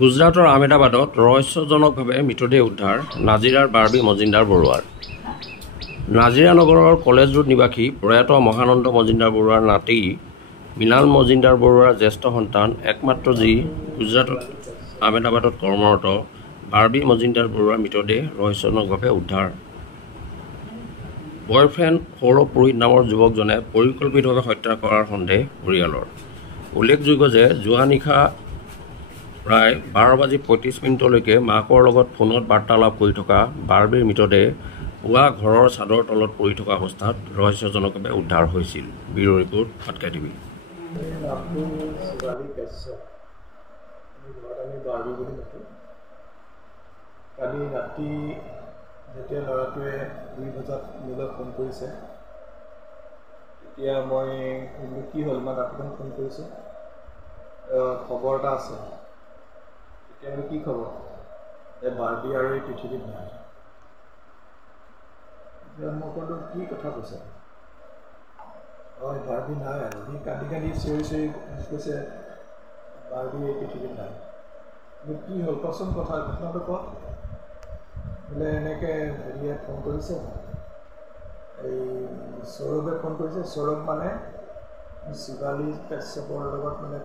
গুজৰাটৰ আহমেদাবাদত ৰহস্যজনকভাৱে মৃতদেহ উদ্ধাৰ নাজিৰাৰ বাৰ্বী মজিন্দাৰ বৰুৱাৰ। নাজিৰা নগৰৰ কলেজ ৰোড নিবাসী প্ৰয়াত মহানন্দ মজিন্দাৰ বৰুৱাৰ নাতি মৃণাল মজিন্দাৰ বৰুৱাৰ জ্যেষ্ঠ সন্তান একমাত্ৰ যি গুজৰাটৰ আহমেদাবাদত কৰ্মৰত বাৰ্বী মজিন্দাৰ বৰুৱাৰ মৃতদেহ ৰহস্যজনকভাৱে উদ্ধাৰ। বয়ফ্ৰেণ্ড সৌৰভ পুৰোহিত নামৰ যুৱকজনে পৰিকল্পিতভাৱে হত্যা কৰাৰ সন্দেহ পৰিয়ালৰ। উল্লেখযোগ্য যে যোৱা নিশা প্ৰায় 12:35 মাকৰ লগত ফোনত বাৰ্তালাপ কৰি থকা বাৰ্বীৰ মৃতদেহ পুৱা ঘৰৰ চাদৰ তলত পৰি থকা অৱস্থাত ৰহস্যজনকভাৱে উদ্ধাৰ হৈছিল। ব্যুৰ ৰিপৰ্ট ফাটকা টিভি। কালি ৰাতি যেতিয়া ল'ৰাটোৱে 2 বজাত মোলৈ ফোন কৰিছে, তেতিয়া মই কি হ'ল, মই ৰাতিপুৱা ফোন কৰিছোঁ, খবৰ এটা আছে। তেতিয়া কি খবৰ? এই বাৰ্বী আৰু এই পৃথিৱীত নাই। এতিয়া মই ক'লোঁ, কি কথা কৈছে? বাৰ্বী নাই আৰু। সি কান্দি কান্দি চিঞৰি কৈছে, বাৰ্বী এই পৃথিৱীত নাই। কি হ'ল কচোন, ঘটনাটো ক। বোলে এনেকৈ হেৰিয়ে ফোন কৰিছে, এই সৌৰভে ফোন কৰিছে। সৌৰভ মানে শিৱালী কাশ্যপৰ লগত মানে